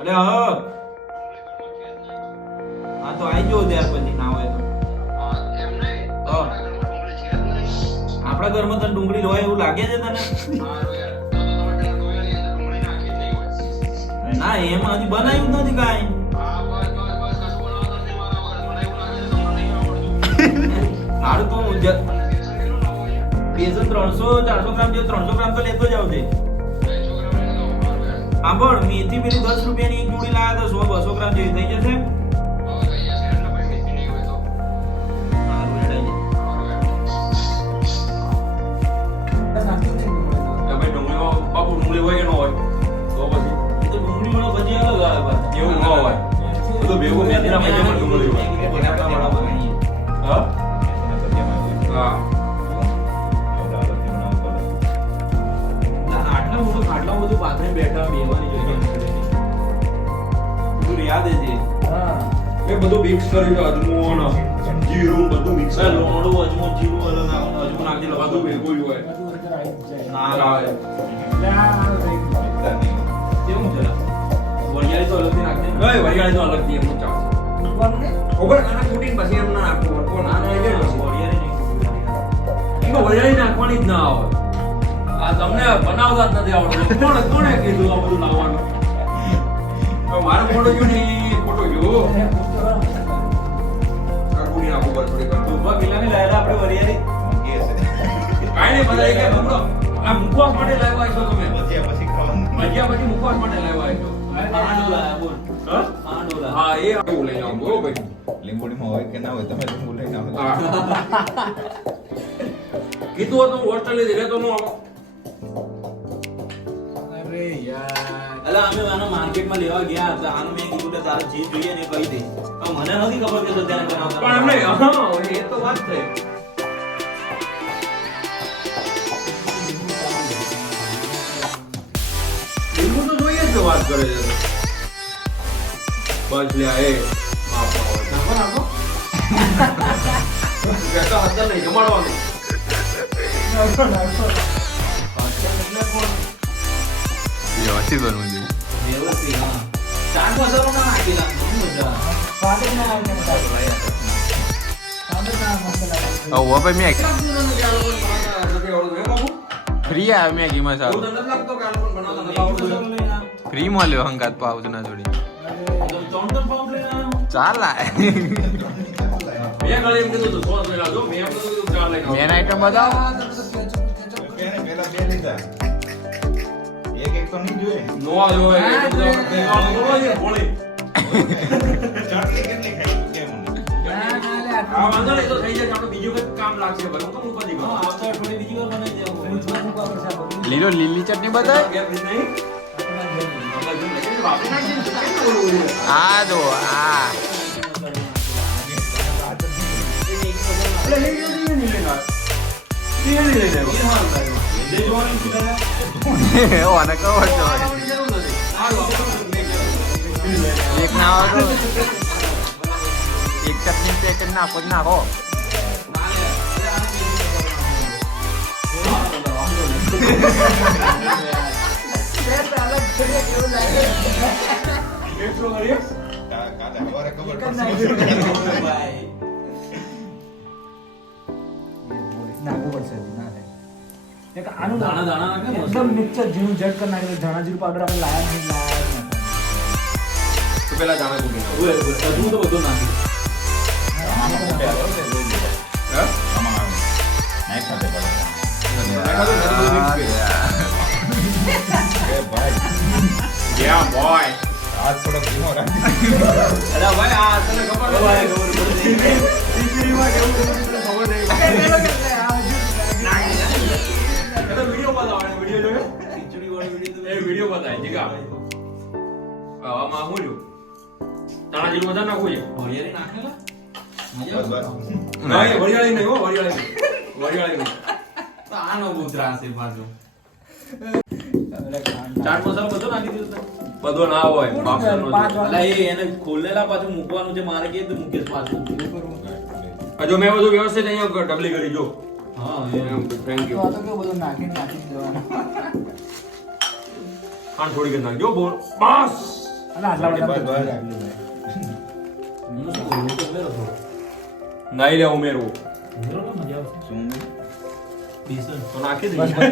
અલે હા તો આવી જો ત્યાર પછી ના હોય તો આપણા ઘરમાં તને ડુંગળી હોય એવું લાગે છે તને? ના એમાં હજી બનાવ્યું જ નથી કાંઈ. સારું તો બેસન 300-400 ગ્રામ જેવું 300 ગ્રામ તો લેતો જાવ છે. હા પણ મેથી પેલી 10 રૂપિયાની એક જોડી લાવ્યા તો 100-200 ગ્રામ જેવી થઈ જશે. ડુંગળી હોય કે ન હોય તો પછી એ તો ડુંગળી વાળો ભજી અલગ આવે એવું ન હોય બધું ભેગું મેથીના ભજીયામાં ડુંગળી હોય. હા હા આટલા બધું પાથરે બેઠા બેવાની જોઈએ બધું યાદ છે. હા એ બધું મિક્સ કરી અજમો જીરું બધું મિક્સ લોણું અજમો જીરું અજમો નાખી લો બધું ભેગું હોય ના આવે કેવું છે વરિયાળી તો અલગથી નાખી દે. વરિયાળી તો અલગથી એમનું ચાલશે ખબર આના કુટીને પછી એમ ના નાખવું કોણ ના વરિયાળી નહીં વરિયાળી નાખવાની જ ના આવે. આ તમને બનાવતા જ નથી આવડતું. કોણે કીધું આ બધું લાવવાનું? મારે ફોટો ગયો ને ફોટો ગયો કાકુની આખું પર થોડી કરતો ઉભા કિલ્લાની લાયલા આપણે વરિયાળી કાઈ નહીં બધા કે બમડો આ મુખવાસ માટે લાવ્યા છો તમે ભજીયા પછી મુખવાસ માટે લાવ્યા છો. પાંડો લાયા બોલ. હા પાંડો લાયા. હા એ આવું લઈને આવો બરો ભાઈ. લીંબુડીમાં હોય કે ના હોય તમે લીંબુ લઈને આવો. કીધું હતું હોસ્ટેલ લઈ રહેતો નો આવો. અરે યાર અલા અમે આનો માર્કેટમાં લેવા ગયા હતા. આનો મેં કીધું કે તારે જે જોઈએ ને કહી દે. મને નથી ખબર કે સત્યાને બનાવતા. પણ અમને હા એ તો વાત થઈ. લીંબુ તો જોઈએ જ વાત કરે છે. બસ લે એ બાપ નાખો બેટા હતા નહીં જમાડવાનું. વ્યવસ્થિત બનવું જોઈએ. વ્યવસ્થિત હા. ચાટ મસાલો ના નાખી નાખો મજા. હવે ભાઈ મેં ફ્રી આવ્યો મેગી મસાલો ફ્રી મળ્યો હંગાત પાઉચ ના જોડી ચાલ મેન આઈટમ બતાવો. એક તો નહીં જોઈએ નો જોઈએ ચટણી કેટલી ખાઈ કેમ આ વાંધો નહીં તો થઈ જાય આપણે બીજું કઈ કામ લાગશે ભાઈ. હું તો મૂકવા દીધો આવતા થોડી બીજી વાર બનાવી દેવું. લીલી ચટણી બતાય. આ જો આ ઓને કહો છો એક ના આવો એક ચટણી પેકેટ નાખો જ નાખો. આનું દાણા દાણા નાખે એકદમ મિક્સર ઝીણું જટ કરી નાખે. ધાણા જીરું પાવડર આપણે લાયા નહીં તો પેલા દાણા કુટી હજુ તો બધું નાખી Yeah, boy. હાથ થોડો ધીમો રાખ. અલા ભાઈ આ તને ખબર છે ભાઈ ખબર ટીવીમાં કેવું ખબર નહીં. તો વિડિયો બતાવો વિડિયો જોયો ખીચડી વાળો વિડિયો એ વિડિયો બતાય જીગા આમાં હું જો તાણા જીરું બધા નાખો છે વરિયાળી નાખેલા મજા બસ નહીં વરિયાળી નહીં હો વરિયાળી નહીં તો આનો ઉતરા છે પાછો ચાટ મસાલો બધો નાખી દીધો બધો ના હોય બાપનો અલા એ એને ખોલેલા પાછું મૂકવાનું છે મારે કે તો મૂકેશ પાછું જો મેં બધું વ્યવસ્થિત અહીંયા ડબલી કરી જો હા થેન્ક યુ તો કેવું બધું નાખી દેવાનું. આન થોડી કે નાખજો બોલ બસ અને આટલા બધા બસ, તો બસ. નાઈ લે ઉમેરવું શું? તો નાખી બસ, દઈએ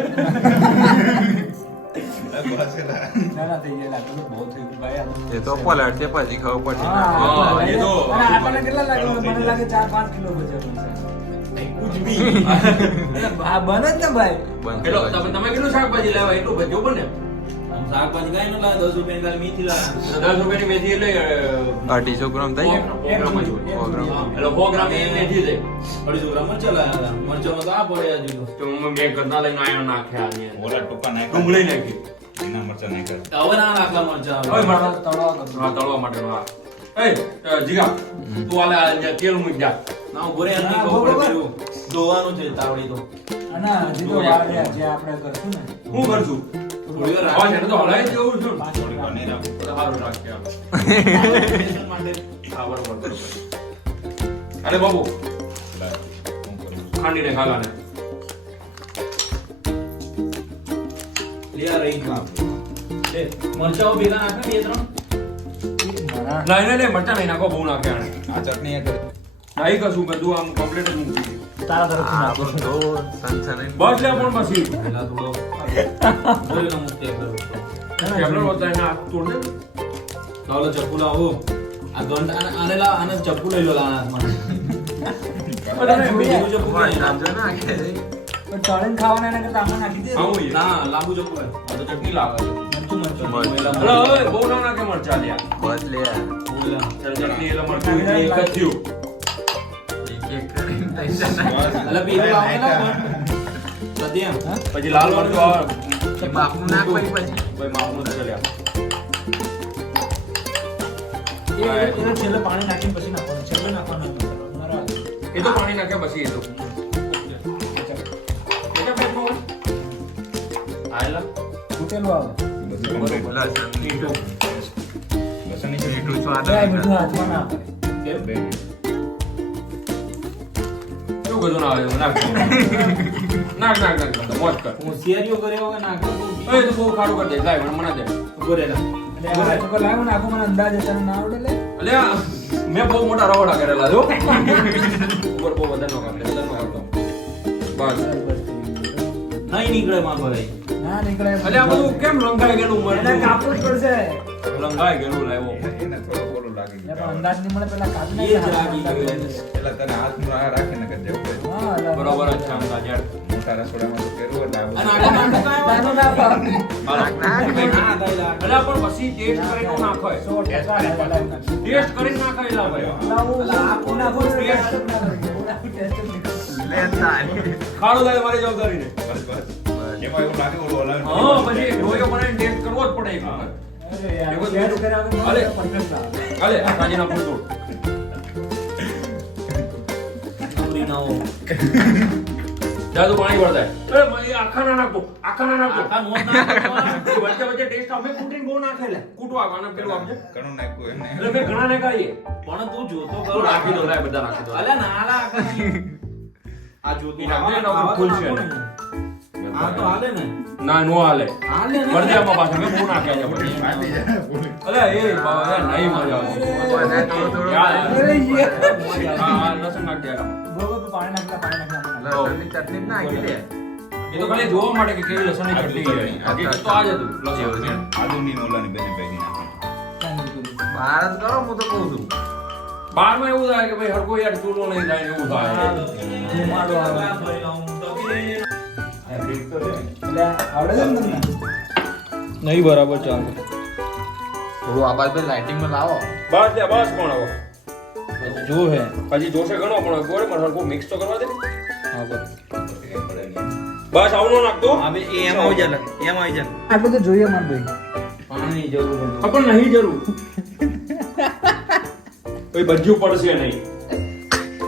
બસ એલા. ના ના થઈ ગયા લાગે બહુ થઈ ગયું ભાઈ આ તો. એ તો પલટ છે પછી ખબર પડશે હા, હા, એ તો અને આપણને કેટલા લાગે મને લાગે 4-5 કિલો બચે આ બને જ ને ભાઈ એટલો તમે કેટલું શાકભાજી લાવ્યા એટલું બધું બને શાકભાજી કઈ ન લાવે 10 રૂપિયાની ખાલી મેથી લાવે 10 રૂપિયાની મેથી એટલે 250 ગ્રામ થઈ જાય 100 ગ્રામ જ હોય. 100 ગ્રામ. એટલે 100 ગ્રામ એ મેથી છે 250 ગ્રામ મરચા લાવ્યા હતા મરચામાં તો આ પડ્યા હજુ તો મેં ઘરના લઈને આયા નાખ્યા આની અંદર. ઓલા ટૂંકા નાખ્યા. ડુંગળી નાખી લીલા મરચાં નાખ્યા. હવે ના નાખલા મરચા હવે આવે. મારા હા તળવા માટે હા એ જીગા તું આલે આ તેલ મૂકી જા ના ઉભો રે એમ નહીં હા, ખબર બરોબર. પડે ધોવાનું છે તાવડી તો અને હજી તો વાર છે જે આપણે કરશું ને હું કરશું થોડી વાર હા છે તો હલાઈ દેવું છું પાંચ થોડીક વાર નહીં રાખો. તો સારું રાખ્યા રાખી માટે હા બરોબર બરોબર અરે બાબુ લાવ. હું કરું. ખાંડીને ખાલાને લે આ રહી લે મરચાઓ ભેગા નાખે બે ત્રણ મારા નહીં મરચા નહીં નાખો બહુ નાખ્યા આ ચટણી એ કરી. નહીં કશું બધું આમ કમ્પ્લીટ જ મૂકી દીધું. તારા તરફથી આ નાખું તો સનસની બસ લે પણ પછી પેલા થોડો બોલીને મુક્તિ કરો કેમનો હોતા है ना तोड़ दे લાવો ચપ્પુ લાવો આ ગંડ આને લાવ આને ચપ્પુ લઈ લો હાથમાં બીજું ચપ્પુ ક્યાં? નાખજો ના કે પણ તળીને ખાવાના એના કરતા આમાં નાખી દે हां वो ये ના લાંબુ ચપ્પુ હે. આ તો ચટણી લાવે મરચું મરચું મરચું. પેલા અરે ઓય બહુ ના નાખે મરચા લ્યા બસ લે બોલ્યા. ચાલ ચટણી એટલે મરચું એક જ થયું એક કરીને ટેન્શન ના અલા પેલું લાવો ને લાવો. સત્યમ પછી લાલ મરચું આવે એમાં આપણું નાખ પછી ભાઈ માપનું છે લ્યા એને છેલ્લે પાણી નાખીને પછી નાખવાનું છેલ્લે નાખવાનું નરા એ તો પાણી નાખે પછી એ તો કેટલા પેટમાં આયલા ફૂટેલું આવે લસણ મીઠું લસણની ચટણી. મીઠું સ્વાદ બે મીઠું હાથમાં ના આવે કેમ બે મિનિટ. શું બધું ના આવે નાખ નાખ મોજ કર હોશિયારીઓ કર્યો કે નાખો એ તો બહુ ખારું કરી દે લાય મને દે ઉભો રે લા. એટલે આ તો લાવો ને આખો મને અંદાજ હશે ના આવડે લે અલ્યા મેં બહુ મોટા રવાડા કરેલા જો ઉપર બહુ વધારે નો કાપે વધારે નો કાપતો બસ નહીં નીકળે માં ભાઈ ના નીકળે અલ્યા આ બધું કેમ લંઘાઈ ગયેલું એને મરચું કાપવું જ પડશે લંઘાઈ ગયેલું લાવ્યો એને થોડો ઓલું લાગી એટલે ગયું. પણ અંદાજ નહીં મળે પેલા કાપી એ જ લાગી ગયું એને. પેલા તને હાથમાં આ રાખીને કરી દેવું પડે. હા એટલે બરોબર જ છે આમ તાજાર મોટા રસોડામાં તો કર્યું એટલે આ અને બધું. આગળ નાખો નાનું ના પાડ. નાખ ના ભાઈ લાગે. અલ્યા પણ પછી ટેસ્ટ કરીને નાખાય 100% લાવી નાખીએ. ટેસ્ટ કરીને નાખાય એલા ભાઈ લાવું, આ ઉના પર ટેસ્ટ. ટેસ્ટ ના કરીએ. ઉના પર ટેસ્ટ જ નહીં કરીએ. લે તારી ખાડો થાય મારી જવાબદારી ને બસ બસ એમાં એવું લાગે ઓલું હલાવે. હા પછી ડોયો બનાવીને ટેસ્ટ કરવો જ પડે એક વખત અરે યાર, એ બધું ટેસ્ટ કર્યા વગર અલે. perfect લાવે. હાલે આ સાજીના ફૂલ તોડ પૂરી ના હો. જા તું પાણી ભરતા અરે ભાઈ આખા ના નાખો આખા ના નાખો આખા નોટ નાખો. વચ્ચે વચ્ચે ટેસ્ટ અમે કૂટીને બહુ નાખેલા કૂટવા આને પેલું આપજે ઘણું નાખ્યું એમને. એટલે મેં ઘણા ને કાઢીએ પણ તું જોતો તો કરો રાખી દો લાય બધા રાખી દો અલ્યા નાલા આખા નહીં. આ જોતું ઈ નાખો, એના ઉપર ફૂલ છે ને. આ તો હાલે ને ના નો હાલે હાલે ને વર્દિયામાં પાછા મેં બહુ નાખ્યા છે પછી ફાટી જાય પૂરી. અલે એ બાબા એ નહીં મજા આવે બધા થોડું થોડું યાર. અરે યાર. હા હા લસણ નાખ દે આરામ. બરોબર, તો પાણી નાખલા, પાણી નાખલા. લસણની ચટણી જ નાખી દે એ તો ખાલી જોવા માટે કે કેવી લસણની ચટણી છે હકીકત તો આ જ હતું લસણ આદુની ને ઓલાની બેને ભેગી નાખી. કાંઈ નહીં કર્યું. બહાર જ કરો હું તો કહું છું બારમાં એવું થાય કે ભાઈ હરકો યાર ચૂલો નહીં થાય એવું થાય ધુમાડો આવે. આ રીત તો છે. એટલે આવડે છે ને તમને? નહીં બરાબર ચાલે થોડું આ બાજુ લાઇટિંગમાં લાવો બસ લે બસ કોણ આવો જો હે હજી જોશે ઘણો પણ ગોળે પણ હરકો મિક્સ તો કરવા દે હા બસ પછી કંઈ પડે નહીં. બસ આવનો નાખતો હવે એમ આવી જાય એમ આવી જાય આટલું તો જોઈએ માર ભાઈ. પાણી જરૂર છે પણ નહીં જરૂર કોઈ બજ્જુ પડશે નહીં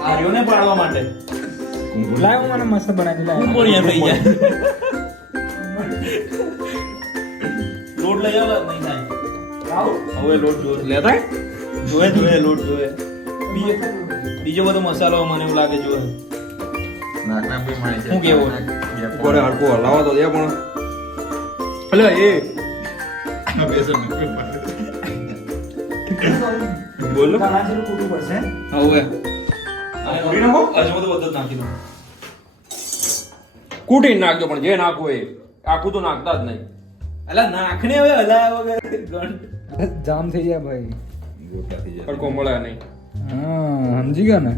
આ રહ્યો ને પાડવા માટે લાવ હું મને મસ્ત બનાવી લાવ. કુંભળિયા થઈ જાય લોટ લઈ આવ નહીં થાય લાવ. હવે લોટ જો લેતા જોએ લોટ જોએ બીજો બધો મસાલો મને એવું લાગે જોએ નાખના ભાઈ માણી છે શું કેવું? કોરે હરકો હલાવા તો દે પણ અલે એ આ બેસન નાખ્યું પડે. બોલો તારા જેવું કૂટવું પડશે હવે કૂટી નાખો? અજમો તો બધું જ નાખી દો કૂટીને નાખજો પણ જે નાખવું એ આખું તો નાખતા જ નહીં. અલા નાખને હવે હલાયા વગર ગંઠ જામ થઈ જાય ભાઈ ગોટા થઈ જાય. પડકો મળે નહીં. હા સમજી ગયા ને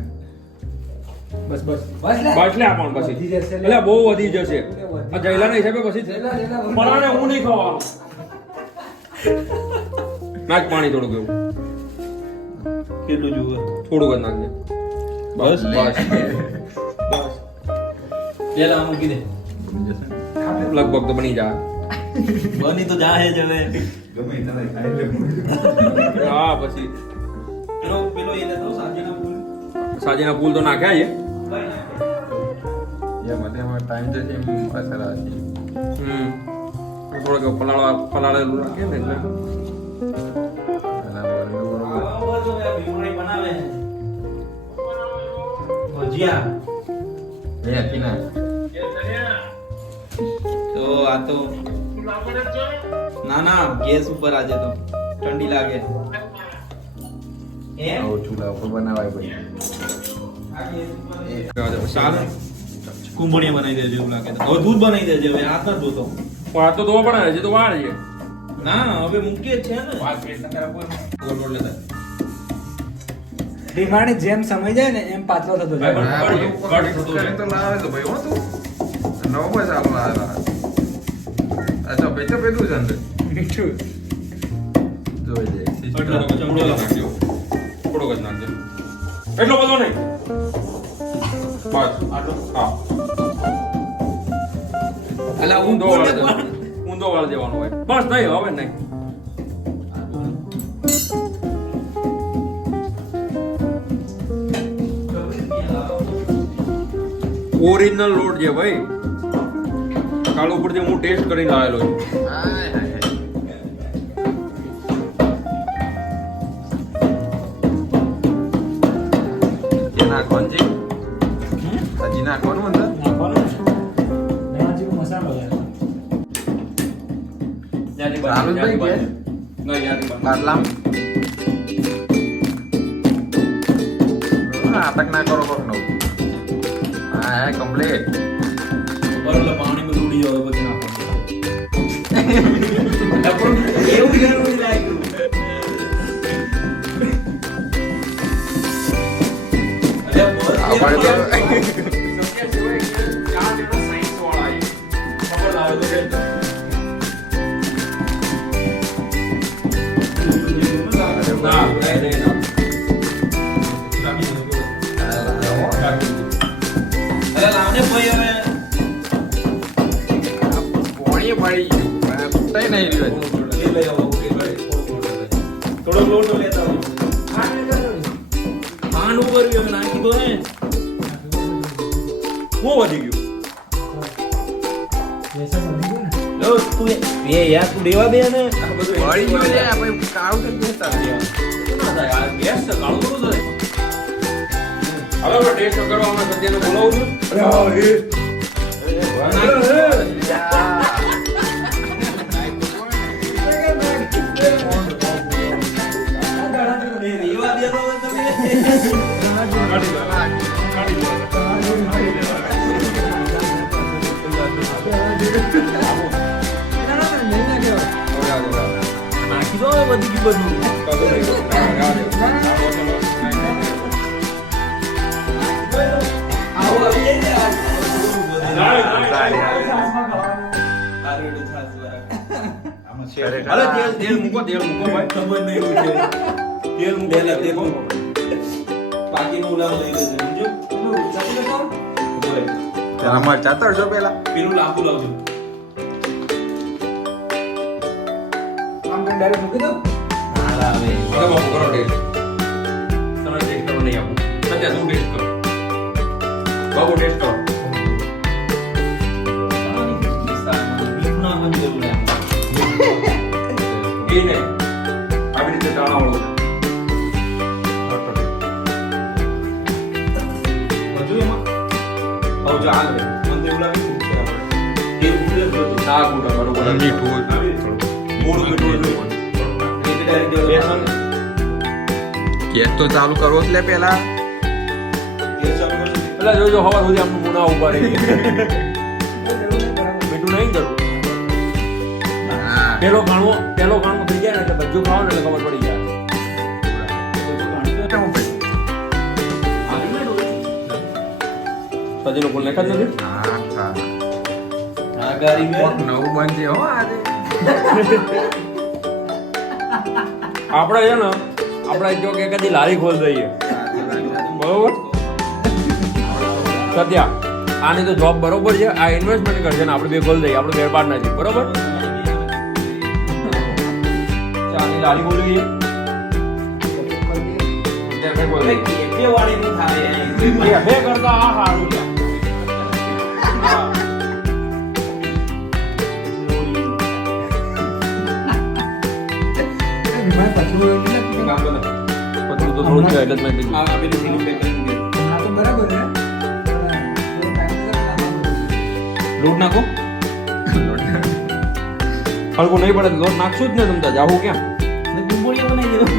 બસ બસ બસ બસ લે આપણ પછી વધી જશે લે. એટલે બહુ વધી જશે આ જયલાના હિસાબે પછી પરાણે હું નહીં ખાવાનું. નાખ પાણી થોડુંક એવું કેટલું જુઓ થોડુંક જ નાખજે. બસ બસ બસ પેલા મૂકી દે બની જશે ને? લગભગ તો બની જાય. બની તો જાહે જ હવે ગમે એ તારે ખાઈ લેવું. હા પછી પેલો એ લેતો સાજીના ફૂલ સાજીના ફૂલ તો નાખ્યા છે. કઈ નાખે એમાં તેમાં ટાઈમ જશે એમ મસાલા છે થોડોક પલાળેલું રાખીએ ને એટલે અને આ બનેલું બરોબર. આવા બધું આ ભીમડી બનાવે ભજીયા એ હતી ના તો આ તો ના ના ગેસ ઉપર આજે તો ઠંડી લાગે એમ આવું ચૂલા ઉપર બનાવાય ભાઈ ચાલે કુંભળીયા બનાવી દેજો એવું લાગે તો હવે દૂધ બનાવી દેજો હવે હાથ ના ધોતો આ તો ધોવા પડે હજી તો વાર છે. ના હવે મૂકીએ જ છે ને ગોળ ગોળ લેતા રીંગણાની જેમ સમય જાય ને એમ પાતળો થતો જાય આ બધું કઢી mix કરીને તો લાવે તો ભાઈ હો તું નવો મસાલો લાવેલા અચ્છા બેચો પેલું છે અંદર મીઠું જોઈ જાય એટલો તો ચમચો નાખજો. થોડોક જ નાખજો. એટલો બધો નહીં. બસ આટલો. હા અલા ઊંધો વાળ દેવાનો. ઊંધો વાળ દેવાનો હોય. બસ નહીં હવે નહીં. ઓરિજિનલ લોટ છે ભાઈ. કાલ ઉપરથી હું ટેસ્ટ કરીને લાવેલો છું. હાય હાય એ નાખવાનું છે હજી નાખવાનું અંદર નાખવાનું ને એના જેવો મસાલો યાર ત્યાંથી ચાલુ જ ભાઈ ગેસ? નહીં, ત્યાંથી બંધ. બાટલામ નાટક ના કરો કોક નવું હા હે કમ્પ્લીટ બરોબર પાણી માં ઉડી જાવ પછી નાખવાનું એવું જરૂરી લાગ્યું અરે બોલ આપણે તો શક્ય સિવાય કે ચાર જણા સાયન્સ વાળા છે. ખબર લાવે તો કે ના, નહીં, નહીં, ના. અરે લાવને ભાઈ હવે પાણી પડી ગયું કઈ નહીં રહ્યું એ લઈ આવો થોડો લોટ લેતા આવો ખાંડ ઉપર હવે નાખી દો ને હું વધી ગયું. બેસન વધી ગયું ને લો તું એ યાર તું દેવા દે ને આ બધું પડી ગયું લે ભાઈ કાળું થઈ ગયું તારે શું ના થાય? આ ગેસ છે, કાળું થોડું થાય. હવે આપણે ટેસ્ટ કરવા અમે સત્યને બોલાવું છું. દેવા દે તો તમે કાઢી લો. કાઢી લો. હવે આ જો. નાખી દો બધી બધું કાઢો નહીં. આ જો. આવો આવી જાય આમાં શેર અરે તેલ મૂકો ભાઈ. ખબર નહીં એવું છે તેલ મૂકો. પહેલા તેલ મૂકો. બાકીનું ઉલાવ લઈ લેજો સમજો તેના મરચા તળજો પેલા પેલું લાંબુ લાવજો આમ ડાયરેક્ટ મૂકી દો હા લાવે હવે બાપુ કરો ટેસ્ટ. તમે ટેસ્ટ કરો નહીં આપું. સત્ય તું ટેસ્ટ કરો. બાબુ ટેસ્ટ કરો. મીઠું નાખવાની જરૂર નહીં એ નહીં. આવી રીતે દાણા વાળું. બધું એમાં હવે જો હાલ મને તો એવું લાગે છે કે આપણે તેલ ઉડે જ હતું. ના કૂટા બરોબર. આવી રીતે થોડું. મોડું મીઠું હતું. એટલે ડાયરેક્ટ જો બેસન ગેસ તો ચાલુ કરવો જ લે પેલા. એટલે જોજો હવાર સુધી આપણું મુના ઉભા રહી મીઠું નહીં કરવું. હા. પેલો ગાણો થઈ જાય ને એટલે બધું ખાવ ને એટલે ખબર પડી જાય. કેવું ભાઈ? સજીનો બોલ નાખા જ નથી. હા, હા. આ ગાડી કોક નવું બનશે હો આજે. આપણે છે ને આપણે જો કે કદી લારી ખોલ દઈએ બરોબર સત્યા આની તો જોબ બરોબર છે આ ઇન્વેસ્ટમેન્ટ કરશે ને આપણે બે ખોલ દઈએ આપણે બે પાર્ટનર છે બરોબર આની લારી ખોલી દઈએ બે વાળી નું થાય બે કરતા આ સારું છે કામ કરે પતલું તો થોડું છે એટલે જ મેં કીધું આ પેલી સીલી પેક કરી દે લોટ નાખો હલકું નહીં પડે લોટ નાખશું જ ને તમતા જાવું ક્યાં ને કુંબળિયા બનાવી દેવા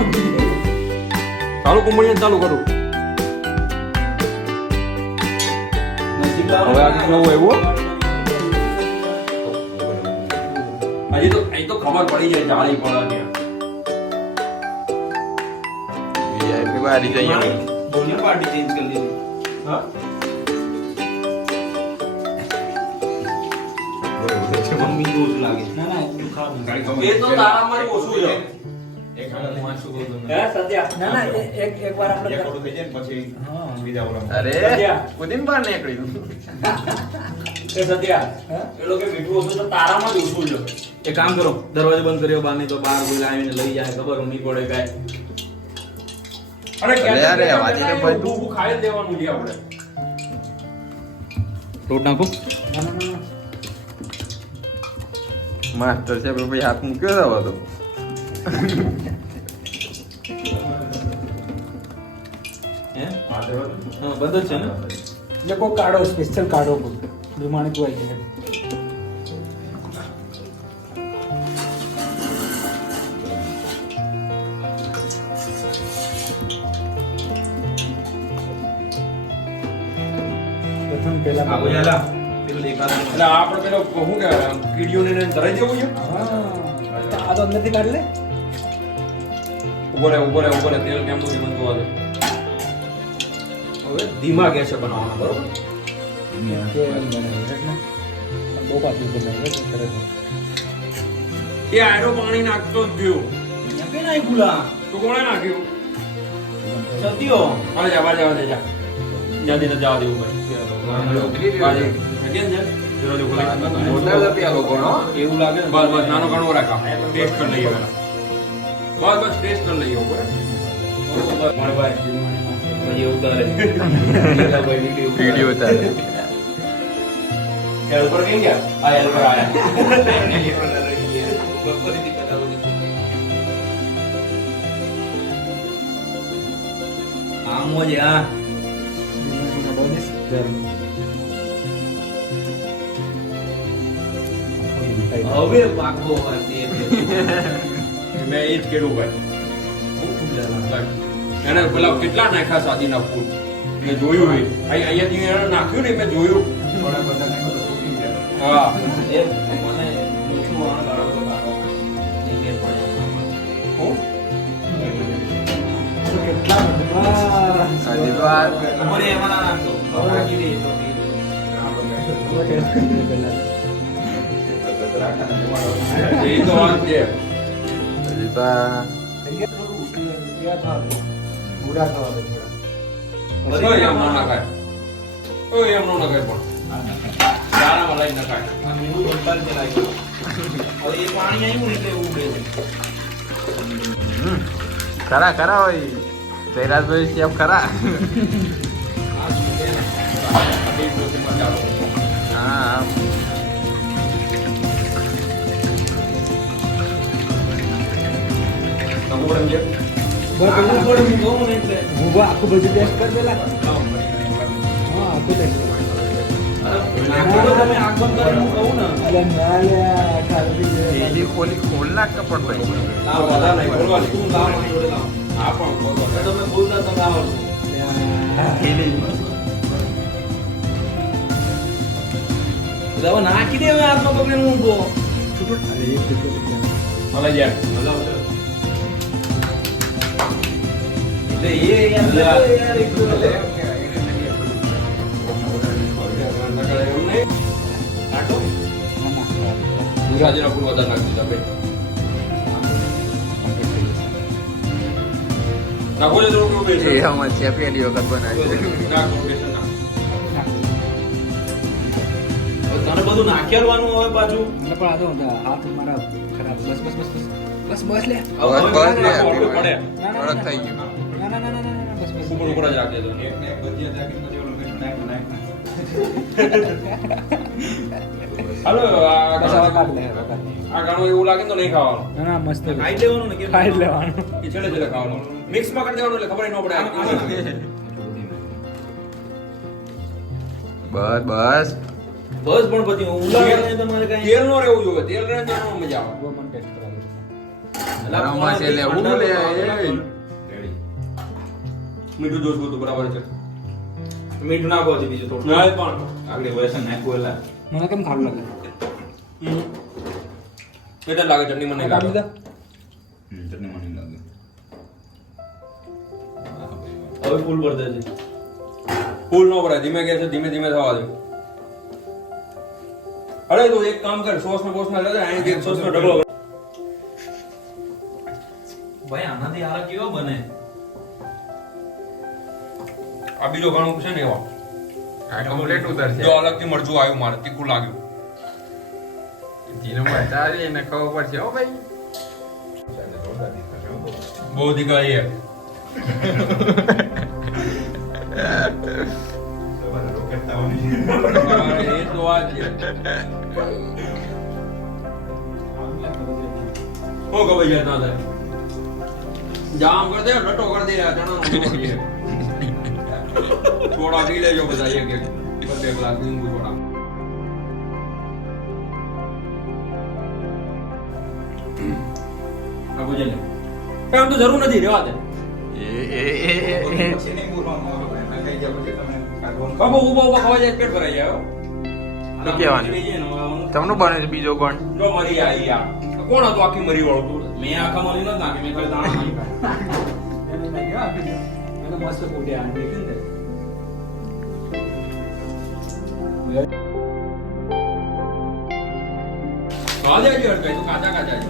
ચાલુ કુંબળિયા ચાલુ કરું હવે આ કેવું એવું હજી તો અહીં તો ખબર પડી જાય જાળી પડે ત્યાં VIP વાળી જઈએ. બોલિયો પાર્ટી ચેન્જ કરી દીધી હા મમ્મી દોષ લાગે ના ના એટલું ખાવ એ તો તારામાં ઓછું છે એક હાલત માં શું કરું તમને? હે સત્યા ના ના એક વાર આપણે એક થોડું થઈ જાય ને પછી બીજા ઓલા અરે સત્યા. કુદીન બહાર નીકળ્યું. એ સત્યા એ લોકો મીઠું ઓછું તો તારામાં જ ઓછું છે એક કામ કરો દરવાજો બંધ કર્યો બહાર નહીં તો બહાર કોઈ આવીને લઈ જાય ખબર નહીં પડે કાંઈ અરે અરે, વાજી ને ભાઈ તું. ઊભું ખાઈ જ લેવાનું છે આપણે લોટ નાખો માસ્ટર છે ભાઈ હાથ મૂક્યો હતો તો. હે હા બંધ જ છે ને જે કોઈ કાઢો સ્પેશિયલ કાઢો કોઈ બીમાણી તું આવી જાય પ્રથમ પહેલા આ બોલ્યા પેલું દેખાતું એટલે આપણે પેલો શું કહેવાય કીડીઓને એને ધરાઈ દેવું છે આ તો અંદરથી કાઢ લે ઉભો રે તેલ કેમનું છે બનતું આવે હવે ધીમા ગેસે બનાવવાના બરોબર કે બહુ પાછું બનાવે ખરેખર એ આયરો પાણી નાખતો જ ગયો અહીંયા કે નાઈ ભૂલા તો કોણે નાખ્યું સત્યો અરે જા જલ્દી જવા દેવું ભાઈ કેમ છે મોટા રૂપિયા લોકો નો. એવું લાગે ને બસ નાનો ઘણો રાખા ટેસ્ટ કરી લઈએ પહેલા બસ ટેસ્ટ કરી લઈએ ઉપર મારે ભાઈ પછી એવું કરે વિડીયો ઉતારે. હેલ્પર કેમ ગયા આ હેલ્પર આયા આમ જ આ હવે પાકો વાતી મેં એ જ કેળું ભાઈ એને પેલા કેટલા નાખ્યા સાદીના ફૂલ મેં જોયું એ અહીંયાથી એને નાખ્યું ને મેં જોયું થોડા બધા નાખો તો ફૂટી જાય. હા એ મને મૂઠું વાળ ગાળો તો કાઢો નીચે પડે હું? કેટલા બધા હજી તો આ મને એમાં ના નાખતો ખવડાવી દે તો એ તો વાત છે હજી તો આ બુરા થવા દે ઓય એમ ન નખાય ઓય એમ ન નખાય પણ દાણામાં લઈ નખાય આ મીઠું બંધાર છે લાગ્યું હવે એ પાણી આવ્યું ને એટલે ઉડે છે ખરા હોય જયરાજભાઈ શેફ ખરા. આ શું છે ને આ બે પ્રોસેસમાં ચાલો હા નવું રંગે આખું થોડું હું કહું ને એટલે હું આખું બધું ટેસ્ટ કર પેલા હા આખું ટેસ્ટ નાખો તો તમે આંખ બંધ કરીને હું કહું ને અરે ના લે ખાલી બીજી ખોલ નાખ પણ ભાઈ. લાવ બધા નહીં બોલવા તું લાવ મારી જોડે લાવ આ પણ બોલો. તમે બોલતા તો ના આવડતું. હવે નાખી દે હવે હાથમાં પકડીને ઊંધો. હવે યાર. એટલે એ યાર એકલું એમ નહીં. નાખો. ગુજરાતીના ફૂલ વધારે નાખી દીધા ભાઈ. નાખો છે થોડું બેસન. એ અમારે છે પહેલી વખત બનાવી નાખો બેસન નાખો. હવે તને બધું નાખેલવાનું હવે પાછું. પણ આ તો હાથ મારા ખરાબ. બસ બસ બસ બસ બસ લે. હવે બસ લે. ઓટલું પડે. કડક થઈ ગયું ના ના ના ના ના બસ બસ. ઉપર ઉપર જ રાખી દેજો. એક ને ભજીયા જાગીને પછી ઓલું મીઠું નાખ. હાલો આ બસ હવે કાઢ લે. આ ગાણું એવું લાગે ને તો નહીં ખાવાનું. ના ના મસ્ત ખાઈ લેવાનું ને કેમ? ખાઈ જ લેવાનું. એ છેલ્લે છેલ્લે ખાવાનું. મિક્સમાં કરી દેવાનું એટલે ખબર ન પડે આ કેવું છે. બસ બસ બસ પણ પછી ઉલાળાને તમારે કાંઈ તેલ નો રહેવું જોઈએ. તેલ રહે ને તો મજા આવે. બહુ મને ટેસ્ટ કરાવી. ગરમમાં છે એટલે હું લે એ. રેડી. મીઠું જોશ બધું બરાબર છે. મીઠું નાખો હજી બીજું થોડું. ના પણ આગળ વ્યસન નાખ્યું એલા. મને કેમ ખારું લાગે? એટલે લાગે ચટણી મને કાઢી લાગે. દીધા? ચટણી મને લાગે. હવે ફૂલ ભર દેજે. ફૂલ નો ભરાય. ધીમે ગેસે ધીમે ધીમે થવા દે. અરે તું એક કામ કર. સોસ ને બોસ ના લેજે. અહીંથી એક સોસ નો ઢગલો કર. ભાઈ આનાથી હારા કેવો બને? આ બીજો ઘણું છે ને એવા. આ કમ્પ્લીટ ઉતરશે જો અલગથી મરચું આવ્યું મારે તીખું લાગ્યું. જીરું મચાવી એને ખબર પડશે હો ભાઈ બહુ દીકરા એ રોકેટ થવાની. એ તો આ જ છે. હો કબાઈ જાત ના થાય. જામ કર દે લટો કર દે આ ચણાનો લોટ છે. થોડા પી લેજો બધા એક એક બે ગ્લાસ લીંબુ થોડા. આ ભોજન લે. કામ તો જરૂર નથી રેવા દે. પછી નહીં બોલવાનું આવે. એના ખાઈ ગયા પછી તમે કાઢવાનું. બાબુ ઉભો ઉભો ખવાઈ જાય પેટ ભરાઈ જાય હો. શું કહેવાનું? તમનું બને છે બીજો કોણ જો મરી આવી આ કોણ હતું આખી મરી વાળો તું? મેં આખા મળી નતા નાખી, મેં ખાલી દાણા નાખ્યા. એને મસ્ત ફૂટ્યા આંટી કે ને. કાજા જ હરકાય તું કાચા કાચા છે.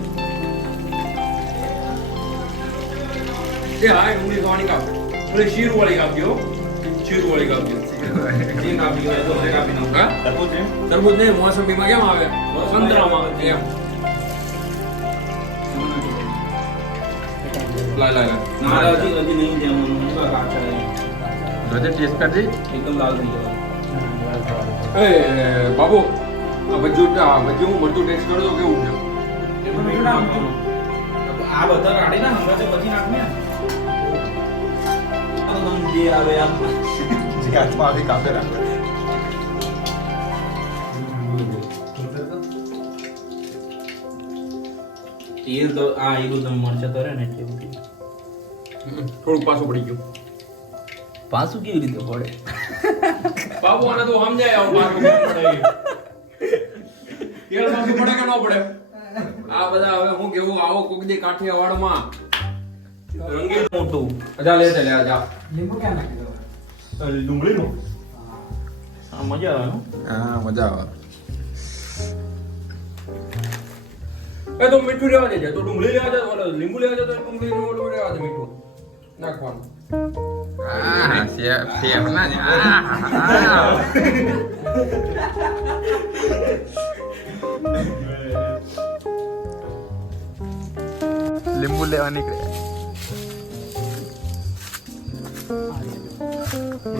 એ હાય ડુંગળી ખાવાની કાપ. ઓલી શીર વાળી કાપજો. શીર વાળી કાપજો. જે કાપી હોય તો મને કાપી નાખો. હા? તરબૂચ છે? તરબૂચ નહીં મોસંબીમાં કેમ આવે? સંતરામાં આવે એમ. લાય લાય લાય. મારા હજી નહીં જમવાનું, હું તો કાચા છે. રોજે ટેસ્ટ કરજે એકદમ લાલ થઈ જવા. એ બાબુ આ બધું બધું ટેસ્ટ કરજો કેવું છે? એટલું મીઠું નાખવાનું. આ બધા કાઢી ના હંગાતે પછી નાખ ને. આ તો તમને જે આવે આમ. જે હાથમાં આવી કાપે રાખે. તેલ તો આ એવું તમે મરચા તરે ને એટલે થોડુંક પાછું પડી ગયું. પાછું કેવી રીતે પડે? બાબુ આને તો સમજાય આવું પાછું કેમ પડે એ. તેલ પાછું પડે કે ન પડે? આ બધા હવે હું કેવું આવો કોક દી કાઠિયાવાડમાં રંગીન મોટું અજા લે લે જા. લીંબુ ક્યાં નાખી દો? ડુંગળીનું. હા મજા આવે હો. હા મજા આવે એ તો મીઠું લેવા દેજે. તો ડુંગળી લેવા જાય ઓલો લીંબુ લેવા જાય તો ડુંગળી નું ઓલું લેવા દે મીઠું નાખવાનું. આ શેફ ના ને લીંબુ લેવા નીકળ્યા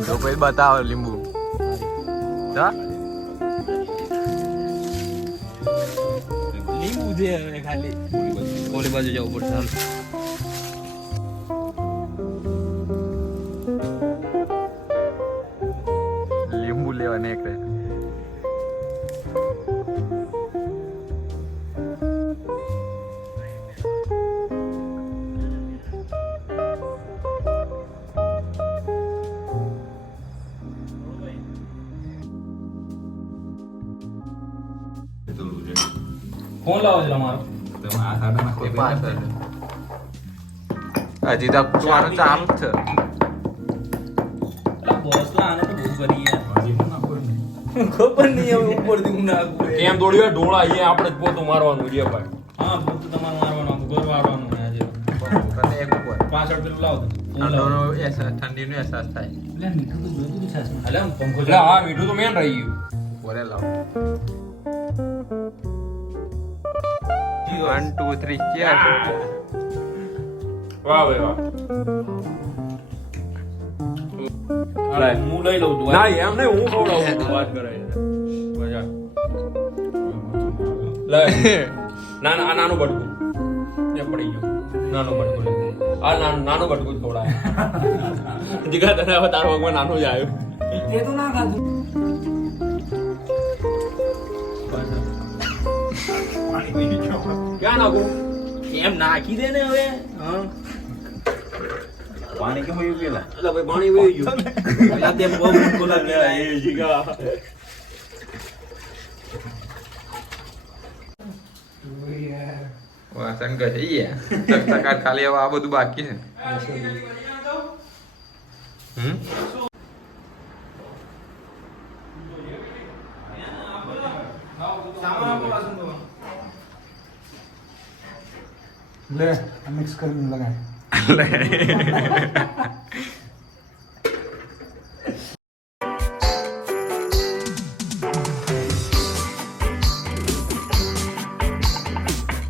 તો પછી બતાવો લીંબુ હા લીંબુ છે હવે ખાલી. ઓલી બાજુ જવું પડશે હાલ. લીંબુ લેવા નીકળ્યા ફોન લાવો છે તમારો તમે આ સાડા નાખો એ પાછળ. હજી તો તમારું ચાલુ જ છે. અલા બોસ તો આને તો બહુ કરી યાર હજી પણ નાખો ને. ખબર નહીં હવે ઉપરથી હું નાખું એ. કેમ દોડ્યો ઢોળા અહીંયા આપણે જ પોતું મારવાનું છે ભાઈ. હા ભૂત તો તમારે મારવાનું હતું ઘર વાળવાનું ને આજે તને એક ઉપર. પાછળ પેલું લાવો તો. ફોન લાવો ઠંડીનો અહેસાસ, ઠંડીનો અહેસાસ થાય. એટલે મીઠું તો જોઈતું હતું છાશમાં. અલે આમ પંખો એટલે હા મીઠું તો મેન રહી ગયું. બોલે લાવો. 1 2 3 cheers. વાહ ભાઈ વાહ. અરે હું લઈ લઉં છું ના એમ નહીં હું ખવડાવું છું. વાત કરે છે. મજા. લે ના ના આ નાનું બટકું એ પડી ગયું. નાનું બટકું લે. આ નાનું બટકું જ ખવડાય. જીગા તને હવે તારો વગમાં નાનું જ આવ્યું. એ તો ના ખાધું. ક્યાં નાખું? એમ નાખી દે ને હવે હા પાણી કેમ એવું ગયેલા? એટલે ભાઈ પાણી વહી ગયું. પેલા તે બહુ મોટો લાગે એ જીગા. વાહ શંકર છે ઈ ચકચકાટ ખાલી હવે આ બધું બાકી છે. સામાન આપો વાસણ ધોવાનું. લે આ મિક્સ કરીને લગાય.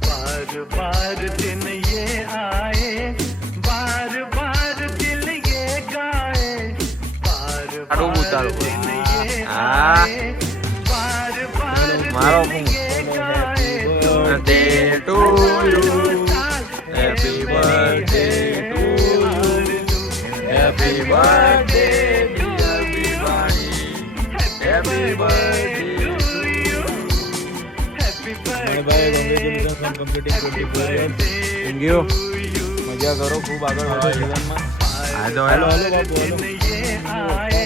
बार बार दिन ये आए, बार बार दिल ये गाए, बार આડું बार ઉતારો. दिन ये હા. आए, बार बार મારો दिल ये गाए, birthday to you. Happy birthday to you. Happy birthday dear everybody. Happy birthday to you. Happy ભાઈ ભાઈ congratulation for completing 24 years thank you મજા કરો ખૂબ આગળ વધો જીવનમાં આ જો હાલો હાલો બાપુ હાલો ये आए,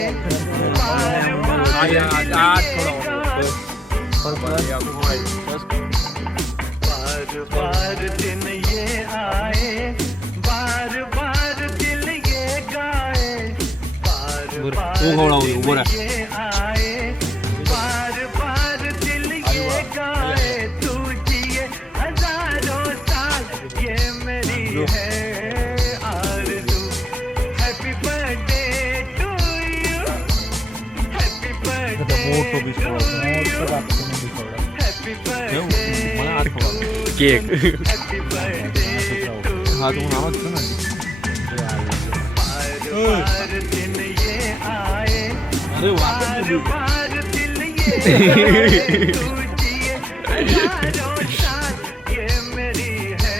बार बार दिन ये आए, बार बार दिल ये गाए, बार बार दिन ये आए, बार बार दिल ये गाए, तू जिए हजारों साल, ये मेरी है आरज़ू. Happy birthday to you, happy birthday to you, happy birthday to you. Cake. Happy birthday to હા તો હું આવો જ છું ને. बार दिन ये आए, અરે વાહ बार बार दिल ये गाए, तू जिए हजारों साल, ये मेरी है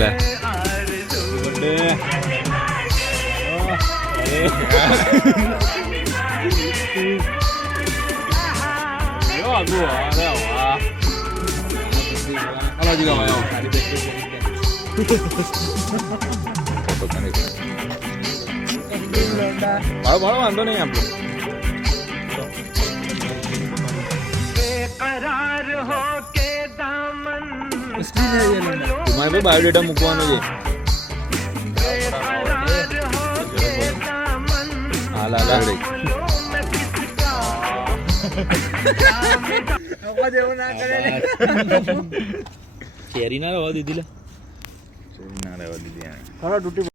ले. आरज़ू. બર્થડે અરે આગુ અરે વાહ હાલો જીગા ભાઈ આવો સારી પ્રેક્ટિસ ભાડો વાંધો નહીં આપણે बेकरार हो के दामन તમારે ભાઈ બાયોડેટા મૂકવાનો છે बेकरार हो के दामन હાલ હાલ હાલ में किसका ચેરી ના રહેવા દીધી લે ના રહેવા દીધી આને. થોડા તૂટી